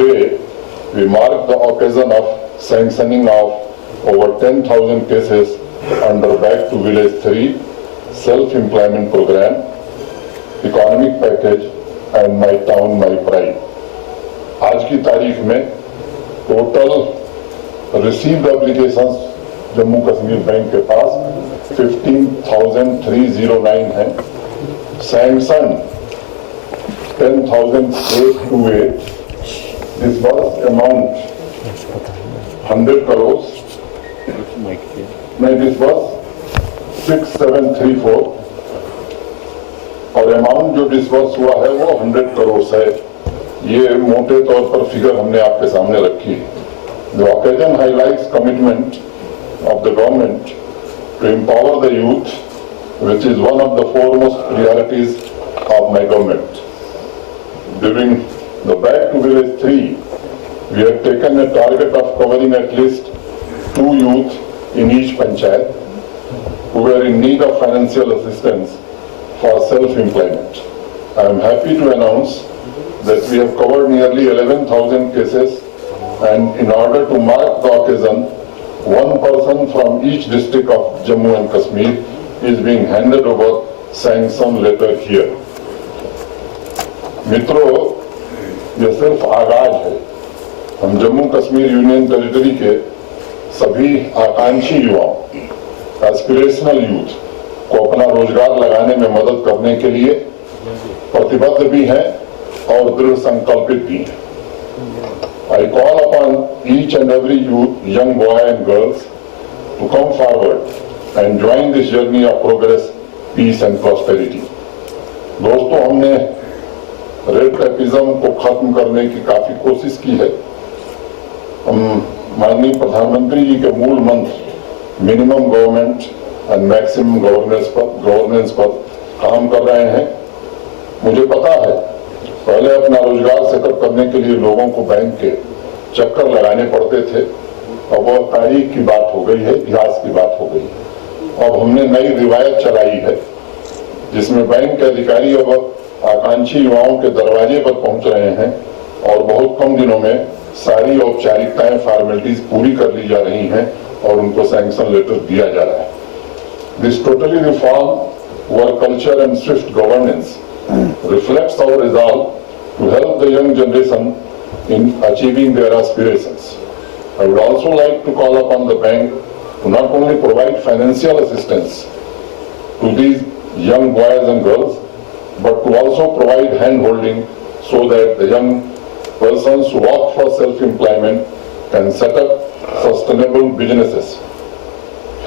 Today, we mark the occasion of sanctioning of over 10,000 cases under Back to Village 3 self-employment program, economic package and My Town My Pride. आज की तारीख में total received applications Jammu Kashmir bank के पास 15,309 हैं, sanction 10,828, disbursed amount 100 crores, नहीं disbursed 6734 और amount जो disburse हुआ है वो 100 करोड़ है। ये मोटे तौर पर फिगर हमने आपके सामने रखी है। The occasion highlights commitment of the government to empower the youth, which is one of the foremost priorities of my government. During the Back to Village 3, we have taken a target of covering at least 2 youth in each panchayat who were in need of financial assistance for self-employment. I am happy to announce that we have covered nearly 11,000 cases, and in order to mark the occasion, one person from each district of Jammu and Kashmir is being handed over sanction letter here. मित्रों, यह सिर्फ आगाज है। हम Jammu Kashmir union territory के सभी आकांक्षी युवाओं, एस्पिरेशनल यूथ को अपना रोजगार लगाने में मदद करने के लिए प्रतिबद्ध भी हैं और दृढ़ संकल्पित भी हैं। I call upon each and every youth, young boy and girls to come forward and join this journey of progress, peace and prosperity. दोस्तों, हमने रेड टेपिज्म को खत्म करने की काफी कोशिश की है। हम माननीय प्रधानमंत्री जी के मूल मंत्र minimum government and maximum governance पर काम कर रहे हैं। मुझे पता है पहले अपना रोजगार सेटअप करने के लिए लोगों को बैंक के चक्कर लगाने पड़ते थे, अब वह तारीख की बात हो गई है, इतिहास की बात हो गई है। अब हमने नई रिवायत चलाई है जिसमें बैंक के अधिकारी अब आकांक्षी युवाओं के दरवाजे पर पहुंच रहे हैं और बहुत कम दिनों में सारी औपचारिकताएं, फॉर्मेलिटीज पूरी कर ली जा रही हैं और उनको सैंक्शन लेटर दिया जा रहा है। This totally reform work culture and Swift governance reflects our resolve to help the young generation in achieving their aspirations. I would also like to call upon the bank to not only provide financial assistance to these young boys and girls, but to also provide hand-holding so that the young persons who opt for self-employment can set up sustainable businesses,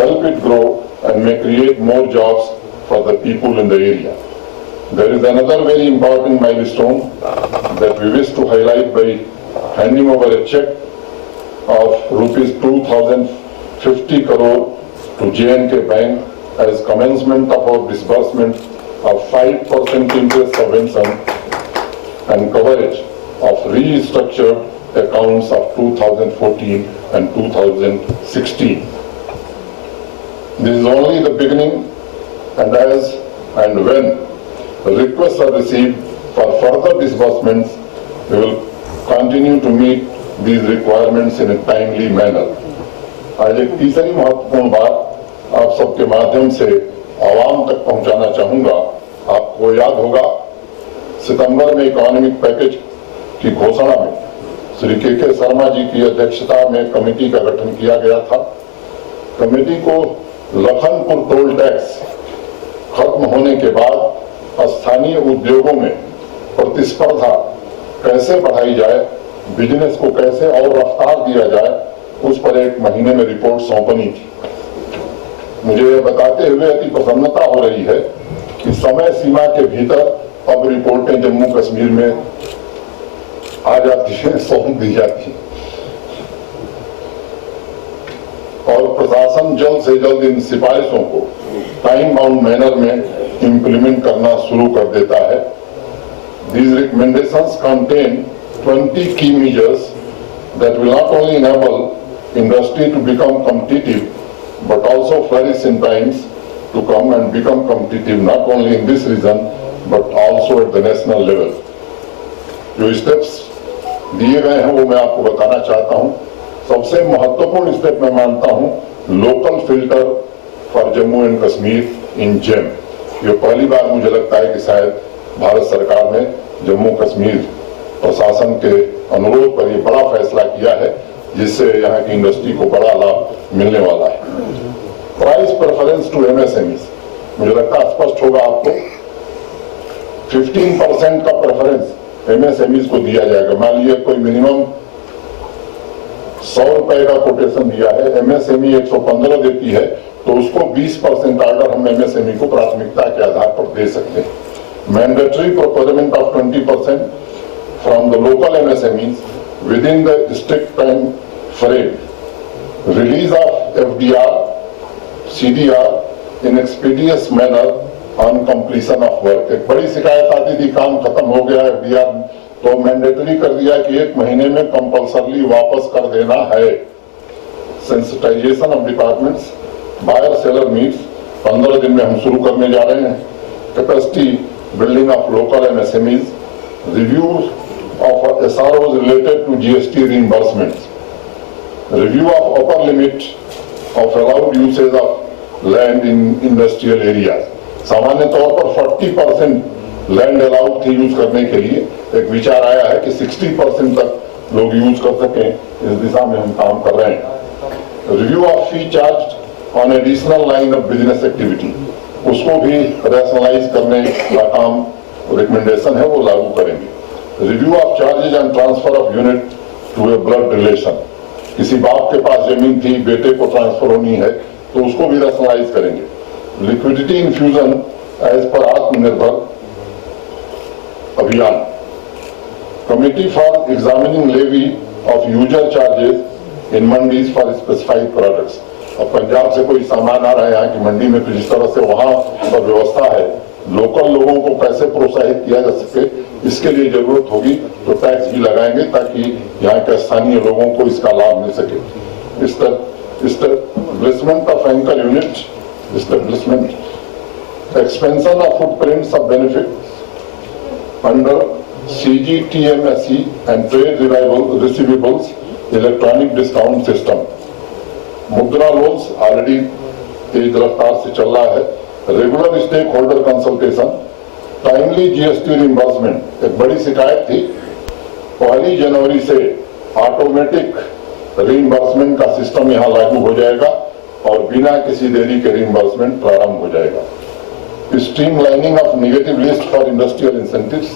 help it grow and may create more jobs for the people in the area. There is another very important milestone that we wish to highlight by handing over a check of rupees 2,050 crore to J&K Bank as commencement of our disbursement of 5% interest subvention and coverage of restructured accounts of 2014 and 2016. This is only the beginning, and as and when requests are received for further disbursements, we will continue to meet these requirements in a timely manner. आज एक तीसरी महत्वपूर्ण बात आप सबके माध्यम से आवाम तक पहुंचाना चाहूंगा। आपको याद होगा सितंबर में इकोनॉमिक पैकेज की घोषणा में श्री के शर्मा जी की अध्यक्षता में कमेटी का गठन किया गया था। कमेटी को लखनपुर टोल टैक्स खत्म होने के बाद स्थानीय उद्योगों में प्रतिस्पर्धा कैसे बढ़ाई जाए, बिजनेस को कैसे और रफ्तार दिया जाए, उस पर एक महीने में रिपोर्ट सौंपनी थी। मुझे यह बताते हुए अति प्रसन्नता हो रही है कि समय सीमा के भीतर अब रिपोर्टें जम्मू कश्मीर में आ जाती हैं, सौंप दी जाती हैं और प्रशासन जल्द से जल्द इन सिफारिशों को टाइम बाउंड मैनर में इम्प्लीमेंट करना शुरू कर देता है। These recommendations contain 20 key measures that will not only enable industry to become competitive but also flourish in times to come and become competitive not only in this region but also at the national level. जो steps दिए गए हैं वो मैं आपको बताना चाहता हूं। सबसे महत्वपूर्ण स्टेप मैं मानता हूं local filter for Jammu and Kashmir in GeM. ये पहली बार मुझे लगता है कि शायद भारत सरकार ने जम्मू कश्मीर प्रशासन के अनुरोध पर ये बड़ा फैसला किया है, जिससे यहाँ की इंडस्ट्री को बड़ा लाभ मिलने वाला है। प्राइस प्रेफरेंस टू एमएसएमईज, मुझे लगता है स्पष्ट होगा आपको, 15% का प्रेफरेंस एमएसएमईज को दिया जाएगा। मान लीजिए कोई मिनिमम 100 रुपए का कोटेशन दिया है, एमएसएमई 115 देती है, तो उसको 20% ऑर्डर हम एमएसएमई को प्राथमिकता के आधार पर दे सकते हैं। Mandatory procurement of 20% from the local MSMEs with in the strict time frame, release of FDR CDR in expeditious manner on completion of work. एक बड़ी शिकायत आती थी काम खत्म हो गया एफडीआर, तो मैंडेटरी कर दिया कि 1 महीने में कंपल्सरली वापस कर देना है। Sensitization of departments, buyer seller meets 15 दिन में हम शुरू करने जा रहे हैं। Capacity building of local MSMEs, review of SROs related to GST reimbursements, review of upper limit of allowed usage of land in industrial areas. सामान्य तौर पर 40% लैंड अलाउड थी यूज करने के लिए, एक विचार आया है कि 60% तक लोग यूज कर सकें, इस दिशा में हम काम कर रहे हैं। Review of fee charge on additional line of business activity, उसको भी रैशनलाइज करने का काम रिकमेंडेशन है, वो लागू करेंगे। Review of charges and transfer of unit to a blood relation, किसी बाप के पास जमीन थी, बेटे को ट्रांसफर होनी है, तो उसको भी रैशनलाइज करेंगे। लिक्विडिटी इन्फ्यूजन एज पर आत्मनिर्भर अभियान, committee for examining levy of user charges in mandis for specified products. अब पंजाब से कोई सामान आ रहा है यहाँ की मंडी में, तो जिस तरह से वहां पर व्यवस्था है, लोकल लोगों को कैसे प्रोत्साहित किया जा सके, इसके लिए जरूरत होगी तो टैक्स भी लगाएंगे ताकि यहाँ के स्थानीय लोगों को इसका लाभ मिल सके। Establishment of anchor unit, establishment, expansion of footprints of benefit under CGTMSE and trade receivables electronic discount system. Mudra loans already तेज रफ्तार से चल रहा है। Regular stakeholder consultation, timely GST reimbursement. एक बड़ी शिकायत थी, 1 जनवरी से ऑटोमेटिक रिइंबर्समेंट का सिस्टम यहां लागू हो जाएगा और बिना किसी देरी के रिइंबर्समेंट प्रारंभ हो जाएगा। Streamlining of negative list for industrial incentives,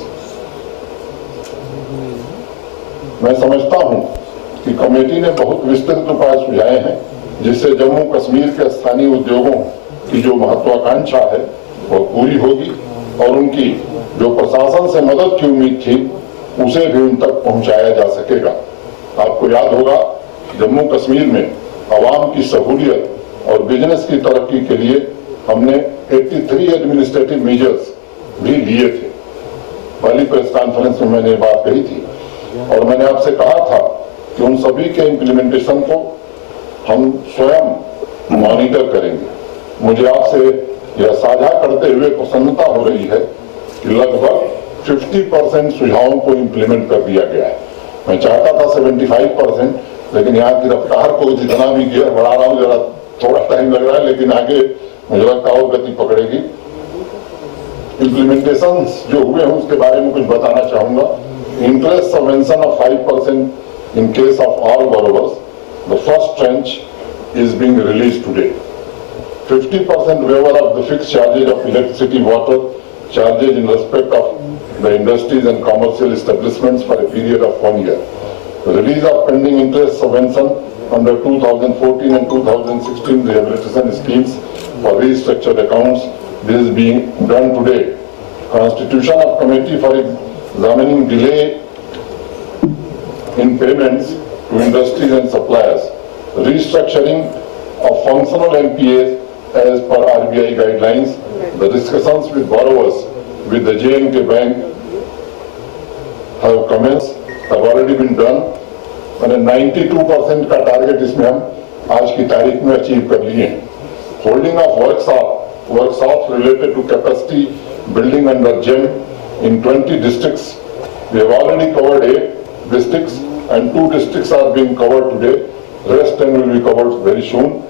मैं समझता हूं कि कमेटी ने बहुत विस्तृत उपाय सुझाए हैं जिससे जम्मू कश्मीर के स्थानीय उद्योगों की जो महत्वाकांक्षा है वो पूरी होगी और उनकी जो प्रशासन से मदद की उम्मीद थी उसे भी उन तक पहुंचाया जा सकेगा। आपको याद होगा जम्मू कश्मीर में आवाम की सहूलियत और बिजनेस की तरक्की के लिए हमने 83 एडमिनिस्ट्रेटिव मेजर्स भी लिए थे। पहली प्रेस कॉन्फ्रेंस में मैंने बात कही थी और मैंने आपसे कहा था कि उन सभी के इम्प्लीमेंटेशन को हम स्वयं मॉनिटर करेंगे। मुझे आपसे यह साझा करते हुए प्रसन्नता हो रही है कि लगभग 50% सुझावों को इम्प्लीमेंट कर दिया गया है। मैं चाहता था 75%, लेकिन यहाँ की रफ्तार को जितना भी गियर बढ़ा रहा हूँ, जरा थोड़ा टाइम लग रहा है, लेकिन आगे मुझे लगता है और गति पकड़ेगी। इम्प्लीमेंटेशन जो हुए हैं उसके बारे में कुछ बताना चाहूंगा। Interest subvention of 5% in case of all borrowers. The first tranche is being released today. 50% waiver of the fixed charges of electricity, water charges in respect of the industries and commercial establishments for a period of 1 year. The release of pending interest subvention under 2014 and 2016 rehabilitation schemes for restructured accounts. This is being done today. Constitution of committee for examining delay in payments to industries and suppliers, restructuring of functional NPAs as per RBI guidelines, the discussions with borrowers with the J&K Bank have commenced, have already been done, and 92% का target इसमें हम आज की तारीख में achieve कर लिए हैं। Holding of workshops related to capacity building under GEM in 20 districts. We have already covered 8. districts and 2 districts are being covered today. Rest 10 will be covered very soon.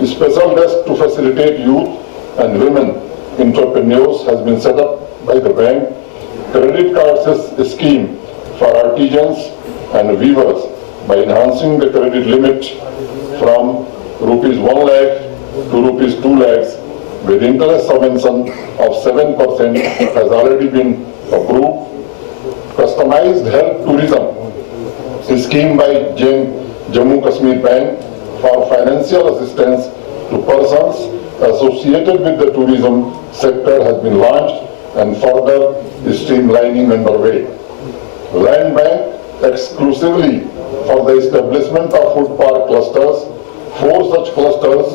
A special desk to facilitate youth and women entrepreneurs has been set up by the bank. Credit cards scheme for artisans and weavers by enhancing the credit limit from rupees 1 lakh to rupees 2 lakhs with interest subvention of 7% has already been approved. Customized health tourism scheme by Jammu Kashmir Bank for financial assistance to persons associated with the tourism sector has been launched and further streamlining underway. Land Bank exclusively for the establishment of food park clusters. 4 such clusters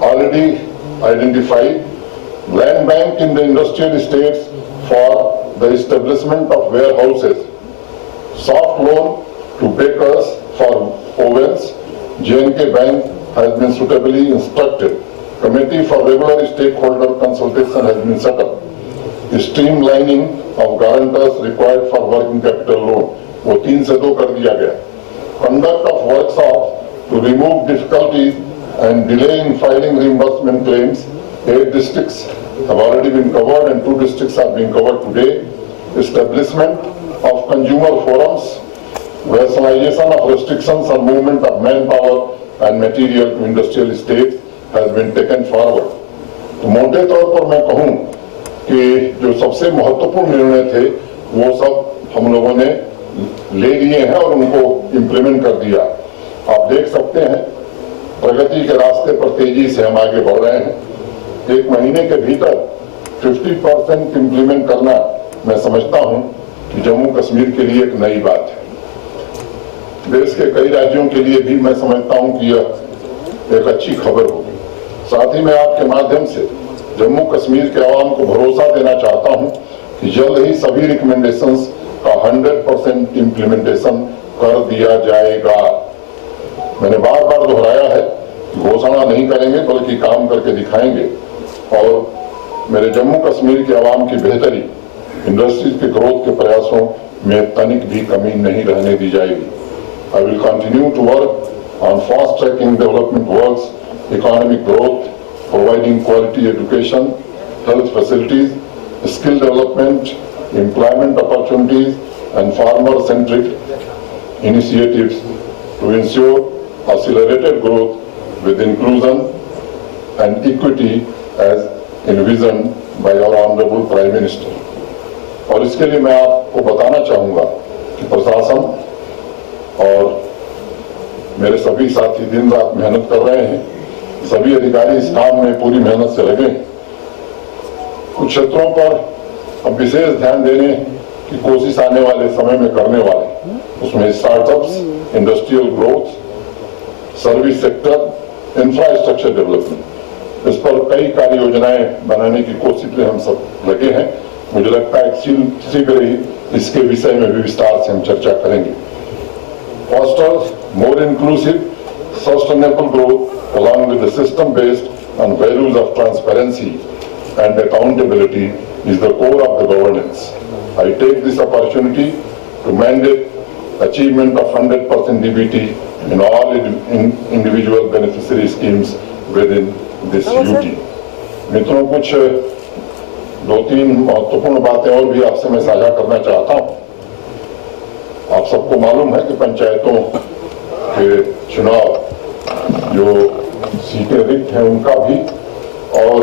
already identified. Land Bank in the industrial estates for the establishment of warehouses. Soft loan to bakers for ovens. J&K Bank has been suitably instructed. Committee for regular stakeholder consultation has been set up. Streamlining of guarantors required for working capital loan, वो 3 से 2 कर दिया गया. Conduct of workshops to remove difficulties and delay in filing reimbursement claims. 8 districts have already been covered and 2 districts are being covered today. Establishment of consumer forums. Rationalization of restrictions on movement of manpower and material to industrial estates has been taken forward. तो मोटे तौर पर मैं कहूं कि जो सबसे महत्वपूर्ण निर्णय थे वो सब हम लोगों ने ले लिए हैं और उनको इम्प्लीमेंट कर दिया. आप देख सकते हैं प्रगति के रास्ते पर तेजी से हम आगे बढ़ रहे हैं. 1 महीने के भीतर 50% इम्प्लीमेंट करना मैं समझता हूं कि जम्मू कश्मीर के लिए एक नई बात है. देश के कई राज्यों के लिए भी मैं समझता हूं कि यह एक अच्छी खबर होगी. साथ ही मैं आपके माध्यम से जम्मू कश्मीर के आवाम को भरोसा देना चाहता हूं कि जल्द ही सभी रिकमेंडेशंस का 100% इम्प्लीमेंटेशन कर दिया जाएगा. मैंने बार बार दोहराया है कि घोषणा नहीं करेंगे बल्कि काम करके दिखाएंगे और मेरे जम्मू कश्मीर के आवाम की बेहतरी, इंडस्ट्रीज के ग्रोथ के प्रयासों में तनिक भी कमी नहीं रहने दी जाएगी. I will continue to work on fast-tracking development works, economic growth, providing quality education, health facilities, skill development, employment opportunities, and farmer-centric initiatives to ensure accelerated growth with inclusion and equity as envisioned by our Honorable Prime Minister. और इसके लिए मैं आपको बताना चाहूँगा कि प्रशासन और मेरे सभी साथी दिन रात मेहनत कर रहे हैं. सभी अधिकारी इस काम में पूरी मेहनत से लगे. कुछ क्षेत्रों पर अब विशेष ध्यान देने की कोशिश आने वाले समय में करने वाले, उसमें startups, industrial growth, service sector, infrastructure development, इस पर कई कार्य योजनाएं बनाने की कोशिश में हम सब लगे हैं. मुझे लगता है शीघ्र ही इसके विषय में भी विस्तार से हम चर्चा करेंगे. Foster more inclusive, sustainable growth along with the system based on values of transparency and accountability is the core of the governance. I take this opportunity to mandate achievement of 100% DBT in all individual beneficiary schemes within this UT. मित्रों, कुछ 2-3 महत्वपूर्ण बातें और भी आपसे मैं साझा करना चाहता हूं. आप सबको मालूम है कि पंचायतों के चुनाव जो सीटें रिक्त हैं उनका भी, और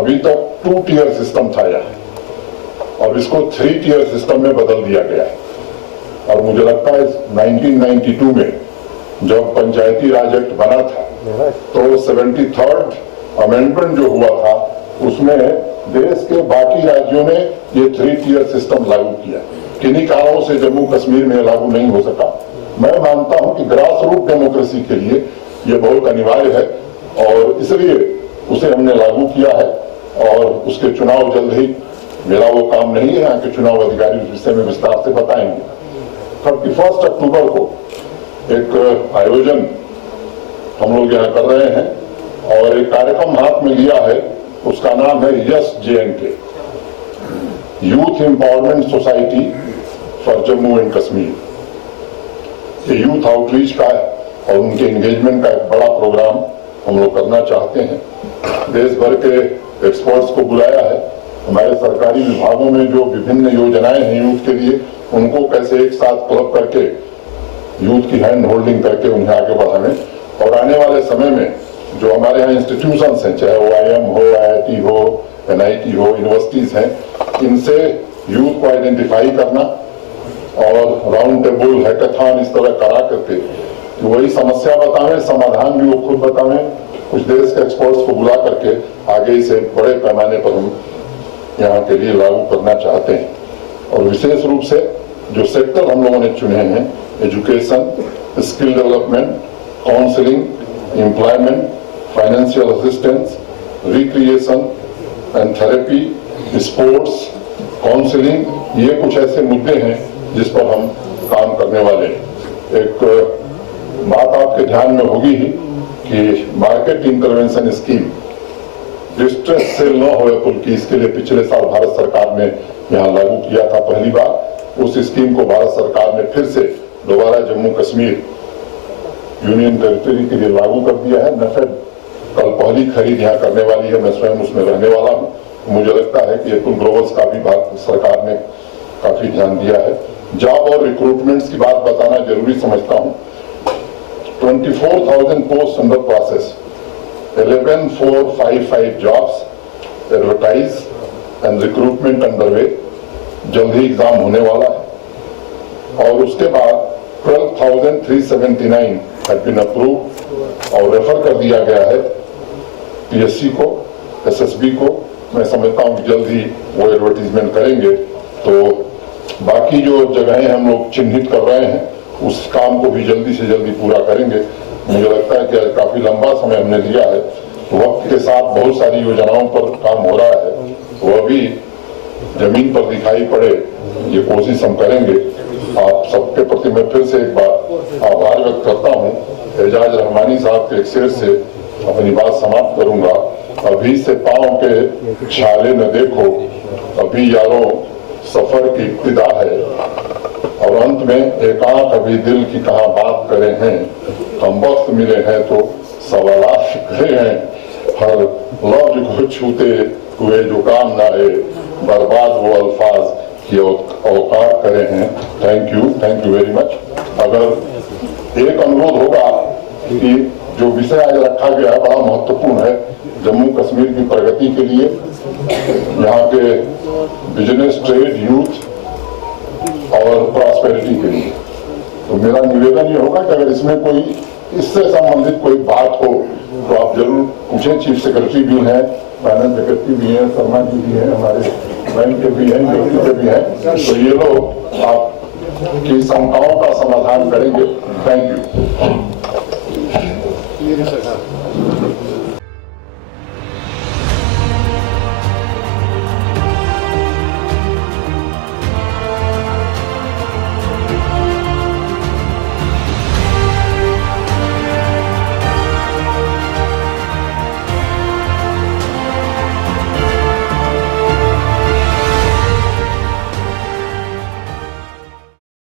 अभी तक 2 टियर सिस्टम था यह, और इसको 3 टियर सिस्टम में बदल दिया गया है. और मुझे लगता है 1992 में जब पंचायती राज एक्ट बना था तो 73rd अमेंडमेंट जो हुआ था उसमें देश के बाकी राज्यों ने ये 3 टियर सिस्टम लागू किया. किन्हीं कारणों से जम्मू कश्मीर में लागू नहीं हो सका. मैं मानता हूं कि ग्रास रूट डेमोक्रेसी के लिए यह बहुत अनिवार्य है और इसलिए उसे हमने लागू किया है और उसके चुनाव जल्द ही, मेरा वो काम नहीं है, यहाँ के चुनाव अधिकारी उस विषय में विस्तार से बताएंगे. 31 अक्टूबर को एक आयोजन हम लोग यहाँ कर रहे हैं और एक कार्यक्रम हाथ में लिया है. उसका नाम है yes J&K, youth empowerment society for Jammu and Kashmir. कि यूथ आउटरीच का और उनके एंगेजमेंट का एक बड़ा प्रोग्राम हम लोग करना चाहते हैं। देश भर के एक्सपर्ट्स को बुलाया है। हमारे सरकारी विभागों में जो विभिन्न योजनाएं हैं यूथ के लिए, उनको कैसे एक साथ क्लब करके यूथ की हैंड होल्डिंग करके उन्हें आगे बढ़ाने, और आने वाले समय में जो हमारे यहाँ इंस्टीट्यूशंस हैं, चाहे वो IIM हो, IIT हो, NIT हो, यूनिवर्सिटीज हैं, इनसे यूथ को आइडेंटिफाई करना और राउंड टेबल हैकाथॉन इस तरह करा करके कि वही समस्या बतावें, समाधान भी वो खुद बतावें, कुछ देश के एक्सपर्ट्स को बुला करके आगे इसे बड़े पैमाने पर हम यहाँ के लिए लागू करना चाहते हैं। और विशेष रूप से जो सेक्टर हम लोगों ने चुने हैं, education, skill development, counselling, employment, financial assistance, recreation and therapy, sports, counselling, ये कुछ ऐसे मुद्दे हैं जिस पर हम काम करने वाले हैं। एक बात आपके ध्यान में होगी ही कि market intervention scheme distress cell न हो पुल की, इसके लिए पिछले साल भारत सरकार ने यहाँ लागू किया था पहली बार। उस स्कीम को भारत सरकार ने फिर से दोबारा जम्मू कश्मीर यूनियन टेरिटरी के लिए लागू कर दिया है। नेफेड कल पहली खरीद यहाँ करने वाली है, मैं स्वयं उसमें रहने वाला हूँ। मुझे लगता है कि एकुल ग्लोबल्स का भी भारत सरकार ने काफी ध्यान दिया है। जॉब और रिक्रूटमेंट्स की बात बताना जरूरी समझता हूँ। 24,000 post under process, 11,455 jobs advertise and recruitment underway, जल्द ही एग्जाम होने वाला है। और उसके बाद 12,379 हैव बीन अप्रूव और रेफर कर दिया गया है PSC को, SSB को। मैं समझता हूँ कि जल्द ही वो एडवर्टीजमेंट करेंगे। तो बाकी जो जगहें हम लोग चिन्हित कर रहे हैं, उस काम को भी जल्दी से जल्दी पूरा करेंगे। मुझे लगता है कि काफी लंबा समय हमने लिया है, वक्त के साथ बहुत सारी योजनाओं पर काम हो रहा है, वह भी जमीन पर दिखाई पड़े, ये कोशिश हम करेंगे। आप सबके प्रति मैं फिर से एक बार आभार व्यक्त करता हूँ। एजाज रहमानी साहब के एक शेर से अपनी बात समाप्त करूंगा। अभी से पांव के छाले न देखो, अभी यारों सफर की इब्तिदा है। और अंत में एक आंख अभी दिल की कहाँ बात करे हैं, हम वक्त मिले हैं तो सवालात करे हैं। हर लफ्ज को छूते हुए जो काम ना आए, बर्बाद वो अल्फाज की औकात करे हैं। Thank you very much. अगर एक अनुरोध होगा कि जो विषय आज रखा गया है बड़ा महत्वपूर्ण है जम्मू कश्मीर की प्रगति के लिए, यहाँ के बिजनेस, ट्रेड, यूथ और प्रॉस्पेरिटी के लिए। तो मेरा निवेदन ये होगा कि अगर इसमें कोई इससे संबंधित कोई बात हो तो आप जरूर पूछें। चीफ सेक्रेटरी भी हैं, फाइनेंस सेक्रेटरी भी हैं, शर्मा जी भी हैं, हमारे बैंक के भी हैं, यूनिवर्सिटी के भी हैं। तो ये लोग आपकी शंकाओं का समाधान करेंगे। Thank you.